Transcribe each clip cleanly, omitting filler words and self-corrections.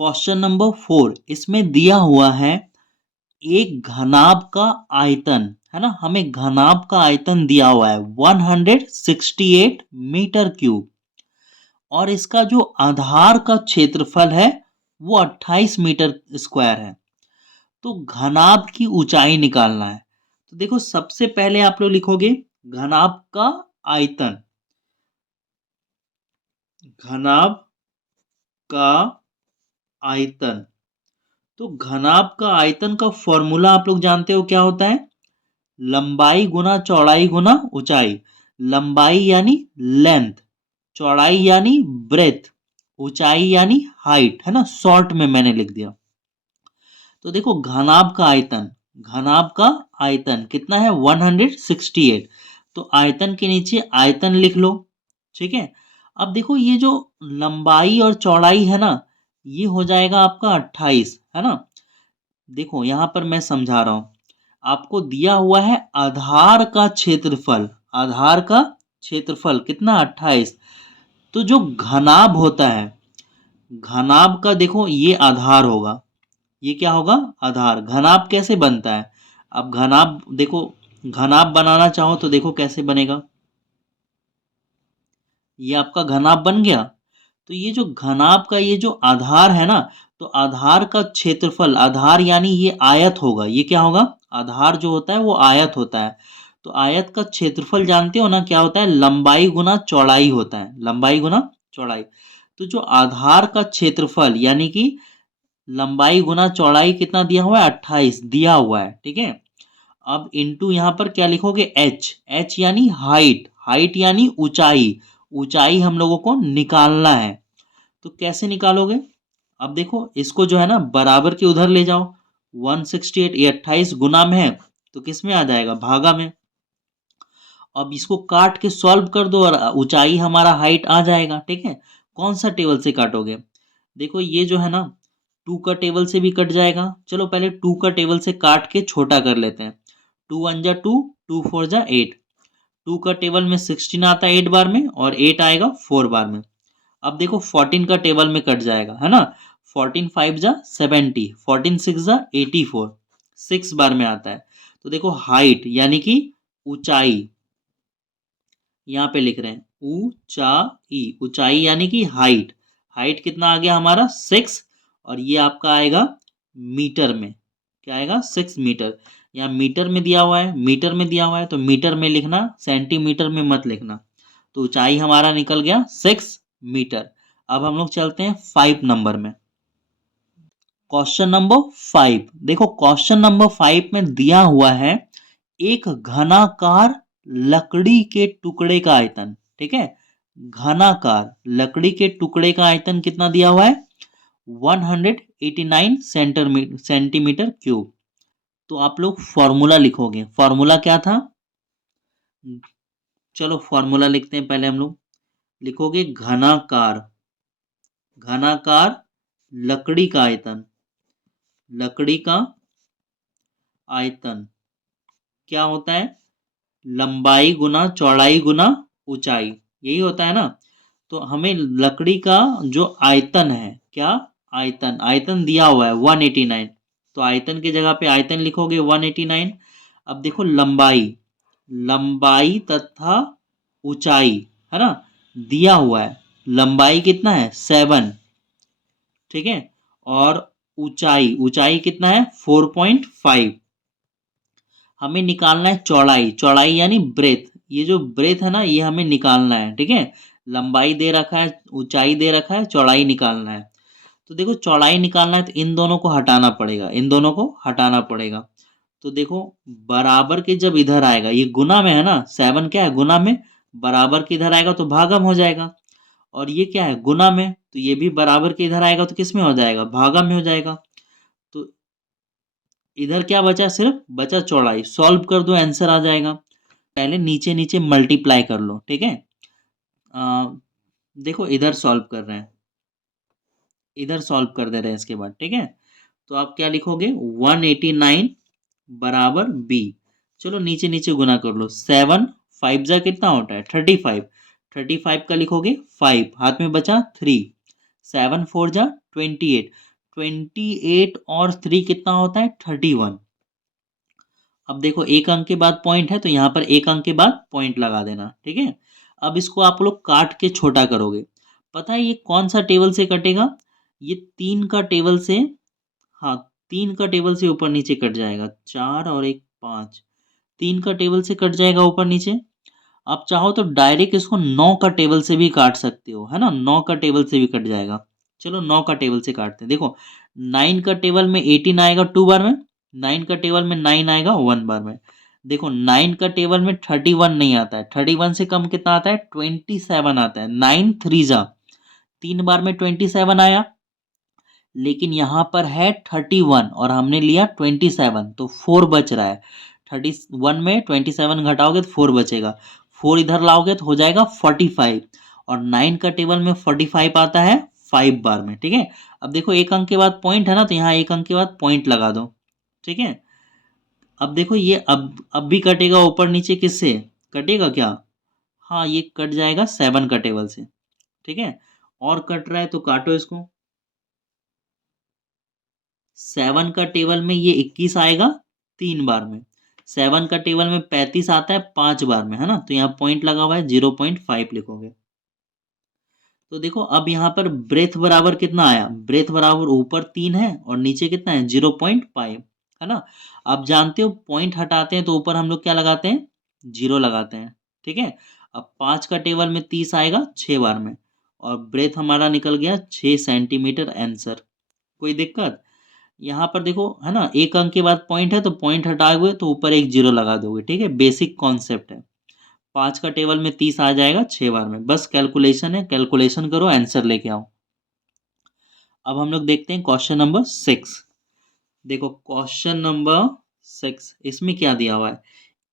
Question number 4 इसमें दिया हुआ है एक घनाभ का आयतन, है ना, हमें घनाभ का आयतन दिया हुआ है 168 मीटर क्यूब और इसका जो आधार का क्षेत्रफल है वो 28 मीटर स्क्वायर है। तो घनाभ की ऊंचाई निकालना है। तो देखो सबसे पहले आप लोग लिखोगे घनाभ का आयतन, घनाभ का आयतन। तो घनाभ का आयतन का फॉर्मूला आप लोग जानते हो क्या होता है, लंबाई गुना चौड़ाई गुना ऊंचाई। लंबाई यानी लेंथ, चौड़ाई यानी ब्रेथ, ऊंचाई यानी हाइट, है ना, शॉर्ट में मैंने लिख दिया। तो देखो घनाभ का आयतन, घनाभ का आयतन कितना है 168। तो आयतन के नीचे आयतन लिख लो, ठीक है। अब देखो ये जो लंबाई और चौड़ाई है ना, ये हो जाएगा आपका 28, है ना। देखो यहां पर मैं समझा रहा हूं, आपको दिया हुआ है आधार का क्षेत्रफल, आधार का क्षेत्रफल कितना 28। तो जो घनाभ होता है, घनाभ का देखो ये आधार होगा, ये क्या होगा आधार। घनाभ कैसे बनता है, अब घनाभ देखो, घनाभ बनाना चाहो तो देखो कैसे बनेगा, ये आपका घनाभ बन गया। तो ये जो घनाभ का ये जो आधार है ना, तो आधार का क्षेत्रफल, आधार यानी ये आयत होगा, ये क्या होगा आधार जो होता है वो आयत होता है। तो आयत का क्षेत्रफल जानते हो ना क्या होता है, लंबाई गुना चौड़ाई होता है, लंबाई गुना चौड़ाई। तो जो आधार का क्षेत्रफल यानी कि लंबाई गुना चौड़ाई कितना दिया हुआ है 28 दिया हुआ है, ठीक है। अब इनटू यहाँ पर क्या लिखोगे एच, एच यानी हाइट, हाइट यानी ऊंचाई, ऊंचाई हम लोगों को निकालना है। तो कैसे निकालोगे, अब देखो इसको जो है ना बराबर के उधर ले जाओ, 168 ये 28 गुना में है तो किस में आ जाएगा भागा में। अब इसको काट के सॉल्व कर दो और ऊंचाई हमारा हाइट आ जाएगा, ठीक है। कौन सा टेबल से काटोगे, देखो ये जो है ना 2 का टेबल से भी कट जाएगा। चलो पहले 2 का टेबल से काट के छोटा कर लेते हैं। 2 1 जा 2, 2 4 जा 8। 2 का टेबल में 16 आता है 8 बार में और 8 आएगा 4 बार में। अब देखो 14 का टेबल में कट जाएगा, है ना। 14 5 जा 70, 14 6 जा 84, 6 बार में आता है। तो देखो हाइट यानी कि ऊंचाई, यहाँ पे लिख रहे हैं ऊंचाई, ऊंचाई यानी कि हाइट, हाइट कितना आ गया हमारा 6 और ये आपका आएगा मीटर में, क्या आएगा 6 मीटर। यहाँ मीटर में दिया हुआ है, मीटर में दिया हुआ है तो मीटर में लिखना, सेंटीमीटर में मत लिखना। तो ऊंचाई हमारा निकल गया 6 मीटर। अब हम लोग चलते हैं 5 नंबर में। क्वेश्चन नंबर 5, देखो क्वेश्चन नंबर 5 में दिया हुआ है एक घनाकार लकड़ी के टुकड़े का आयतन, ठीक है। घनाकार लकड़ी के टुकड़े का आयतन कितना दिया हुआ है 189 सेंटीमीटर क्यूब। तो आप लोग फॉर्मूला लिखोगे, फॉर्मूला क्या था, चलो फॉर्मूला लिखते हैं पहले हम लोग। लिखोगे घनाकार, घनाकार लकड़ी का आयतन, लकड़ी का आयतन क्या होता है, लंबाई गुना चौड़ाई गुना ऊंचाई, यही होता है ना। तो हमें लकड़ी का जो आयतन है, क्या आयतन, आयतन दिया हुआ है 189, तो आयतन की जगह पे आयतन लिखोगे 189। अब देखो लंबाई, लंबाई तथा ऊंचाई, है ना, दिया हुआ है। लंबाई कितना है 7, ठीक है, और ऊंचाई, ऊंचाई कितना है 4.5। हमें निकालना है चौड़ाई, चौड़ाई यानी ब्रेथ, ये जो ब्रेथ है ना ये हमें निकालना है, ठीक है। लंबाई दे रखा है, ऊंचाई दे रखा है, चौड़ाई निकालना है। तो देखो चौड़ाई निकालना है तो इन दोनों को हटाना पड़ेगा, इन दोनों को हटाना पड़ेगा। तो देखो बराबर के जब इधर आएगा, ये गुना में है ना, 7 क्या है गुना में, बराबर के इधर आएगा तो भागम हो जाएगा। और ये क्या है गुना में, तो ये भी बराबर के इधर आएगा तो किस में हो जाएगा भागा में हो जाएगा। तो इधर क्या बचा, सिर्फ बचा चौड़ाई, सॉल्व कर दो आंसर आ जाएगा। पहले नीचे नीचे मल्टीप्लाई कर लो, ठीक है। आ, देखो इधर सॉल्व कर रहे हैं, इधर सॉल्व कर दे रहे हैं इसके बाद, ठीक है। तो आप क्या लिखोगे 189 बराबर बी। चलो नीचे नीचे गुना कर लो, 7 5 जा कितना होता है 35, 35 का लिखोगे 5, हाथ में बचा 3, 7 4 जा 28, 28 और 3 कितना होता है 31। अब देखो एक अंक के बाद पॉइंट है तो यहाँ पर एक अंक के बाद पॉइंट लगा देना, ठीक है। अब इसको आप लोग काट के छोटा करोगे। पता है ये कौन सा टेबल से कटेगा? ये 3 का टेबल से, हाँ 3 का टेबल से ऊपर नीचे कट जाएगा, 4 और एक 5, 3 का टेबल से कट जाएगा ऊपर नीचे। आप चाहो तो डायरेक्ट इसको 9 का टेबल से भी काट सकते हो, है ना, 9 का टेबल से भी कट जाएगा। चलो 9 का टेबल से काटते हैं। देखो 9 का टेबल में 18 आएगा 2 बार में, 9 का टेबल में 9 आएगा 1 बार में। देखो 9 का टेबल में 31 नहीं आता है, 31 से कम कितना आता है 27 आता है। 9 3 जा, 3 बार में 27 आया, लेकिन यहाँ पर है 31 और हमने लिया 27 तो 4 बच रहा है। 31 में 27 घटाओगे तो 4 बचेगा, 4 इधर लाओगे तो हो जाएगा 45, और 9 का टेबल में 45 आता है 5 बार में, ठीक है। अब देखो एक अंक के बाद पॉइंट है ना, तो यहाँ एक अंक के बाद पॉइंट लगा दो, ठीक है। अब देखो ये अब भी कटेगा ऊपर नीचे, किससे कटेगा क्या? हाँ ये कट जाएगा 7 का टेबल से, ठीक है। और कट रहा है तो काटो इसको। 7 का टेबल में ये 21 आएगा 3 बार में, 7 का टेबल में 35 आता है 5 बार में, है ना, तो यहाँ पॉइंट लगा हुआ है 0.5 लिखोगे। तो देखो अब यहाँ पर ब्रेथ बराबर कितना आया, ब्रेथ बराबर ऊपर 3 है और नीचे कितना है 0.5, है ना। आप जानते हो पॉइंट हटाते हैं तो ऊपर हम लोग क्या लगाते हैं, 0 लगाते हैं, ठीक है। अब 5 का टेबल में 30 आएगा 6 बार में, और ब्रेथ हमारा निकल गया 6 सेंटीमीटर आंसर। कोई दिक्कत? यहाँ पर देखो है ना, एक अंक के बाद पॉइंट है तो पॉइंट हटाए हुए तो ऊपर एक जीरो लगा दोगे, ठीक है, बेसिक कॉन्सेप्ट है। 5 का टेबल में 30 आ जाएगा 6 बार में, बस कैलकुलेशन है, कैलकुलेशन करो आंसर लेके आओ। अब हम लोग देखते हैं क्वेश्चन नंबर 6। देखो क्वेश्चन नंबर 6, इसमें क्या दिया हुआ है,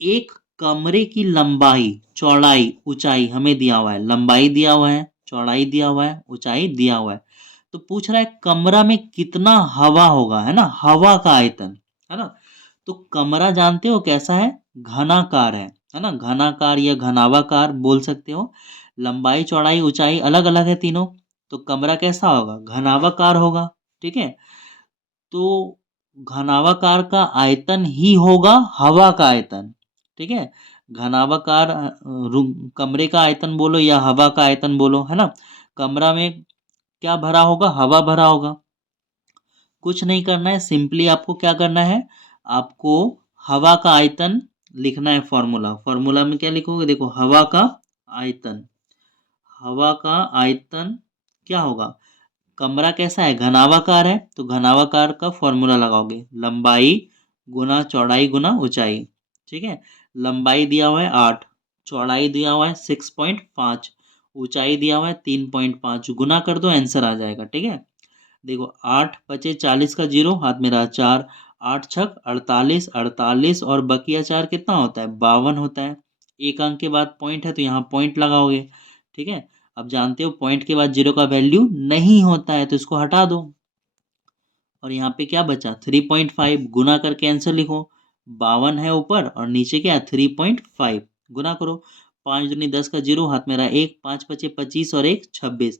एक कमरे की लंबाई चौड़ाई ऊंचाई हमें दिया हुआ है, लंबाई दिया हुआ है, चौड़ाई दिया हुआ है, ऊंचाई दिया हुआ है। तो पूछ रहा है कमरा में कितना हवा होगा, है ना, हवा का आयतन, है ना। तो कमरा जानते हो कैसा है, घनाकार है ना, घनाकार या घनावाकार बोल सकते हो। लंबाई चौड़ाई ऊंचाई अलग अलग है तीनों, तो कमरा कैसा होगा, घनावाकार होगा, ठीक है। तो घनावाकार का आयतन ही होगा हवा का आयतन, ठीक है। घनावाकार कमरे का आयतन बोलो या हवा का आयतन बोलो, है ना। कमरा में क्या भरा होगा, हवा भरा होगा। कुछ नहीं करना है, सिंपली आपको क्या करना है, आपको हवा का आयतन लिखना है। फॉर्मूला, फॉर्मूला में क्या लिखोगे, देखो हवा का आयतन, हवा का आयतन क्या होगा, कमरा कैसा है घनावाकार है तो घनावाकार का फॉर्मूला लगाओगे, लंबाई गुना चौड़ाई गुना ऊंचाई, ठीक है। लंबाई दिया हुआ है 8, चौड़ाई दिया हुआ है 6.5, ऊंचाई दिया हुआ है 3.5, गुना कर दो आंसर आ जाएगा, ठीक है। देखो 8 पचे 40 का जीरो हाथ में रहा 4, 8 छक 48, 48 और बकिया 4 कितना होता है 52 होता है। एक अंक के बाद पॉइंट है तो यहाँ पॉइंट लगाओगे, ठीक है। अब जानते हो पॉइंट के बाद जीरो का वैल्यू नहीं होता है तो इसको हटा दो, और यहाँ पे क्या बचा 3.5, गुना करके आंसर लिखो। 52 है ऊपर और नीचे क्या है 3.5, गुना करो। 5 दूनी 10 का जीरो हाथ में रहा एक, 5 पचे 25 और एक 26,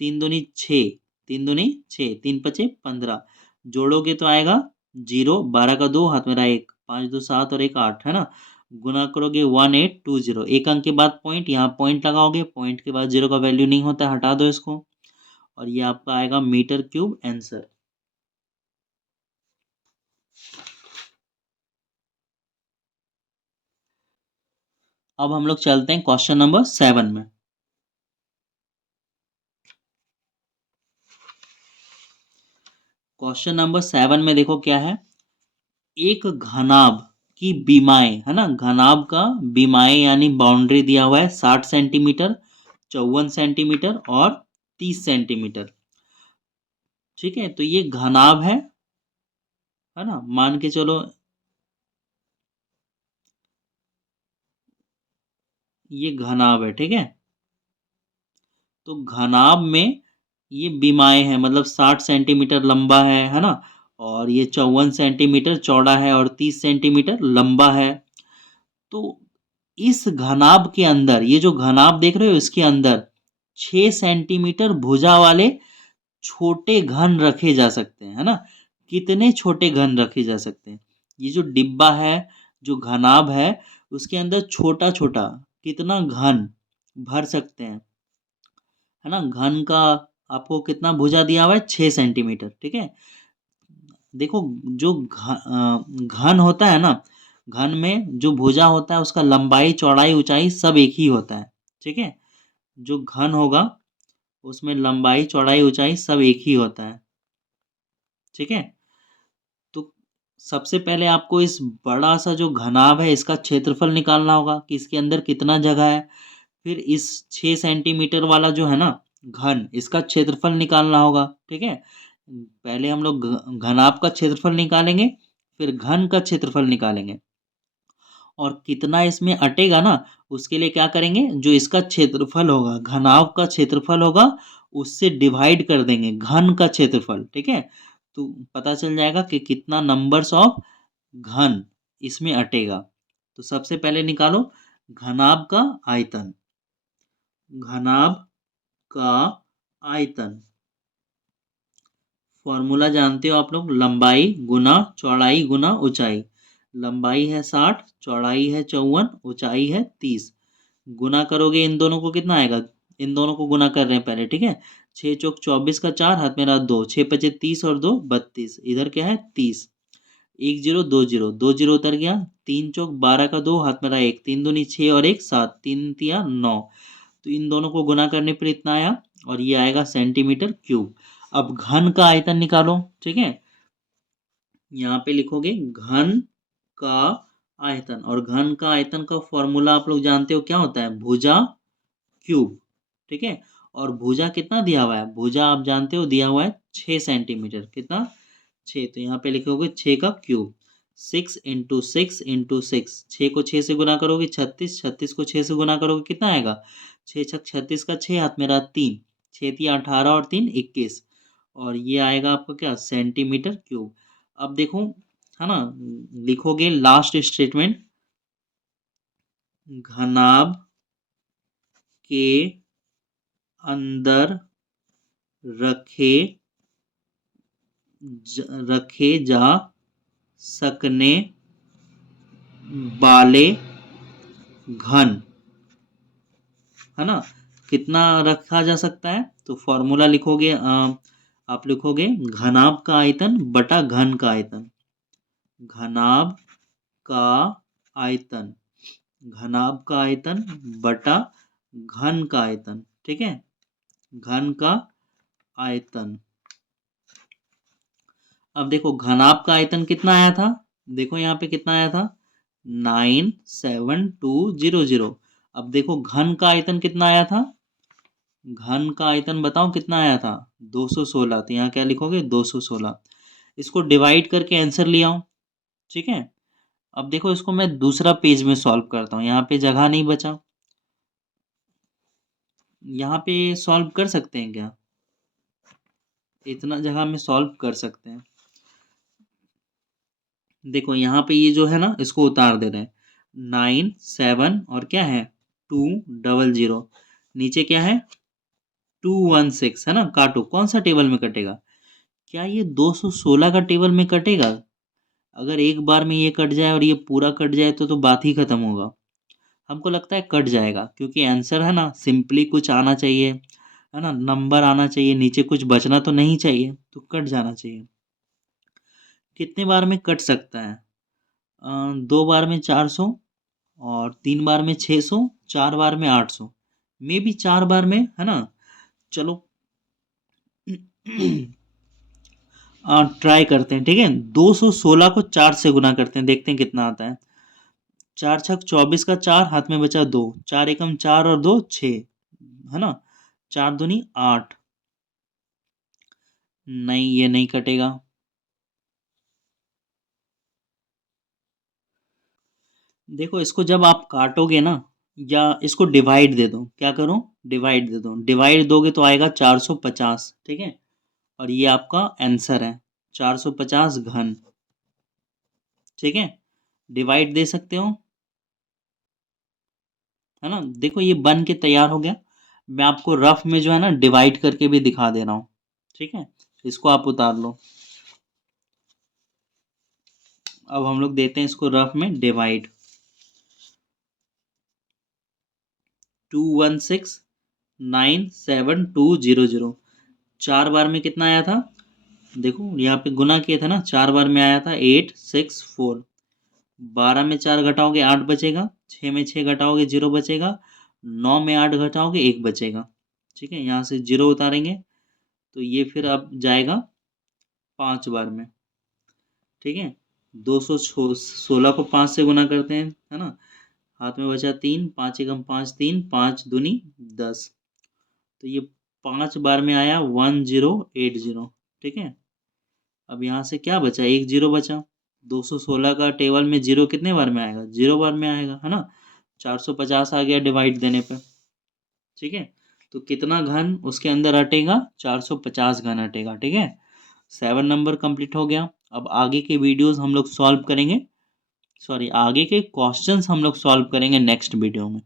3 दूनी 6, 3 दूनी 6, 3 पचे 15, जोड़ोगे तो आएगा 0, 12 का 2 हाथ में रहा एक, 5 2 7 और एक 8, है ना। गुना करोगे 1820, एक अंक के बाद पॉइंट, यहाँ पॉइंट लगाओगे, पॉइंट के बाद जीरो का वैल्यू नहीं होता, हटा दो इसको, और ये आपका आएगा मीटर क्यूब आंसर। अब हम लोग चलते हैं क्वेश्चन नंबर 7 में। क्वेश्चन नंबर 7 में देखो क्या है, एक घनाभ की बीमाएं, है ना, घनाभ का बीमाएं यानी बाउंड्री दिया हुआ है 60 सेंटीमीटर, 54 सेंटीमीटर और 30 सेंटीमीटर, ठीक है। तो ये घनाभ है ना, मान के चलो ये घनाभ है, ठीक है। तो घनाभ में ये बीमाएं हैं, मतलब 60 सेंटीमीटर लंबा है ना, और ये 54 सेंटीमीटर चौड़ा है और 30 सेंटीमीटर लंबा है। तो इस घनाभ के अंदर, ये जो घनाभ देख रहे हो इसके अंदर 6 सेंटीमीटर भुजा वाले छोटे घन रखे जा सकते हैं, है ना? कितने छोटे घन रखे जा सकते हैं? ये जो डिब्बा है, जो घनाभ है, उसके अंदर छोटा-छोटा कितना घन भर सकते हैं, है ना? घन का आपको कितना भुजा दिया हुआ है? 6 सेंटीमीटर, ठीक है? देखो जो घन होता है ना, घन में जो भुजा होता है उसका लंबाई, चौड़ाई, ऊंचाई सब एक ही होता है, ठीक है? जो घन होगा उसमें लंबाई, चौड़ाई, ऊंचाई सब एक ही होता है, ठीक है? तो सबसे पहले आपको इस बड़ा सा जो घनाभ है इसका क्षेत्रफल निकालना होगा कि इसके अंदर कितना जगह है। फिर इस 6 सेंटीमीटर वाला जो है ना घन, इसका क्षेत्रफल निकालना होगा, ठीक है? पहले हम लोग घनाभ का क्षेत्रफल निकालेंगे, फिर घन का क्षेत्रफल निकालेंगे, और कितना इसमें अटेगा ना, उसके लिए क्या करेंगे, जो इसका क्षेत्रफल होगा, घनाभ का क्षेत्रफल होगा, उससे डिवाइड कर देंगे घन का क्षेत्रफल, ठीक है? तो पता चल जाएगा कि कितना नंबर्स ऑफ घन इसमें अटेगा। तो सबसे पहले निकालो घनाभ का आयतन। घनाभ का आयतन फॉर्मूला जानते हो आप लोग, लंबाई गुना चौड़ाई गुना ऊंचाई। लंबाई है 60, चौड़ाई है 54, ऊंचाई है 30। गुना करोगे इन दोनों को कितना आएगा? इन दोनों को गुना कर रहे हैं पहले, ठीक है? 6 चौक 24 का 4, हाथ में रहा 2, 6 पचे 30 और 2 32, इधर क्या है 30। 1 0 2 0, 2 0 उतर गया। 3 चौक 12 का 2, हाथ में रहा 1, 3 दूनी 6 और 1 7, 3 तिया 9। तो इन दोनों को गुना करने पर इतना आया, और ये आएगा सेंटीमीटर क्यूब। अब घन का आयतन निकालो, ठीक है? यहाँ पे लिखोगे घन का आयतन, और घन का आयतन का फॉर्मूला आप लोग जानते हो क्या होता है? भुजा क्यूब, ठीक है? और भुजा कितना दिया हुआ है? भुजा आप जानते हो दिया हुआ है 6 सेंटीमीटर। कितना? 6। तो यहाँ पे लिखोगे 6 का क्यूब। 6 × 6 × 6, 6 को 6 से गुना करोगे 36, 36 को 6 से गुना करोगे कितना आएगा? 6 छक 36 का 6, हाथ में रहा 3, 6 तिया 18 और 3 21, और ये आएगा आपका क्या? Centimetre cube. अब देखो, है ना, लिखोगे लास्ट स्टेटमेंट, घनाभ के अंदर रखे रखे जा सकने वाले घन, है ना, कितना रखा जा सकता है? तो फॉर्मूला लिखोगे, आप लिखोगे घनाभ का आयतन बटा घन का आयतन। घनाभ का आयतन, घनाभ का आयतन बटा घन का आयतन, ठीक है? घन का आयतन। अब देखो घनाभ का आयतन कितना आया था, देखो यहाँ पे कितना आया था, 97200। अब देखो घन का आयतन कितना आया था, घन का आयतन बताओ कितना आया था? 216। तो यहाँ क्या लिखोगे? 216। इसको डिवाइड करके आंसर ले आओ, ठीक है? अब देखो इसको मैं दूसरा पेज में सॉल्व करता हूँ, यहाँ पे जगह नहीं बचा। यहाँ पे सॉल्व कर सकते हैं क्या? इतना जगह में सॉल्व कर सकते हैं। देखो यहाँ पे ये जो है ना इसको उतार दे रहे हैं, 9 7 और क्या है 200, नीचे क्या है 216, है ना? काटो, कौन सा टेबल में कटेगा? क्या ये 216 का टेबल में कटेगा? अगर एक बार में ये कट जाए और ये पूरा कट जाए तो बात ही खत्म होगा। हमको लगता है कट जाएगा, क्योंकि आंसर है ना सिंपली कुछ आना चाहिए, है ना, नंबर आना चाहिए, नीचे कुछ बचना तो नहीं चाहिए, तो कट जाना चाहिए। कितने बार में कट सकता है? 2 बार में 400, और 3 बार में 600, 4 बार में 800, मे भी 4 बार में, है ना? चलो ट्राई करते हैं, ठीक है? 216 को 4 से गुना करते हैं, देखते हैं कितना आता है। 4 छक 24 का 4, हाथ में बचा 2, 4 एकम 4 और 2 6, है ना? 4 दूनी 8। नहीं, ये नहीं कटेगा। देखो इसको जब आप काटोगे ना, या इसको डिवाइड दे दो, क्या करो, डिवाइड दे दो, डिवाइड दोगे तो आएगा 450, ठीक है? और ये आपका आंसर है 450 घन, ठीक है? डिवाइड दे सकते हो, है ना? देखो ये बन के तैयार हो गया। मैं आपको रफ में जो है ना डिवाइड करके भी दिखा दे रहा हूँ। ठीक है, इसको आप उतार लो। अब हम लोग देते हैं इसको रफ में डिवाइड। 21697,200 4 बार में कितना आया था? देखो यहाँ पे गुना किए थे ना, 4 बार में आया था 864। 12 में 4 घटाओगे 8 बचेगा, 6 में 6 घटाओगे 0 बचेगा, 9 में 8 घटाओगे 1 बचेगा। ठीक है, यहाँ से 0 उतारेंगे तो ये फिर अब जाएगा 5 बार में। ठीक है, 216 को 5 से गुना करते हैं, है ना, हाथ में बचा 3, 5 एकम 5, 3, 5 दूनी 10। तो ये 5 बार में आया 1080। ठीक है, अब यहाँ से क्या बचा, एक जीरो बचा। 216 का टेबल में जीरो कितने बार में आएगा, 0 बार में आएगा, है ना। 450 आ गया डिवाइड देने पे। ठीक है, तो कितना घन उसके अंदर अटेगा, 450 घन अटेगा। ठीक है, 7 नंबर कंप्लीट हो गया। अब आगे के वीडियोस हम लोग सॉल्व करेंगे, सॉरी आगे के क्वेश्चंस हम लोग सॉल्व करेंगे नेक्स्ट वीडियो में।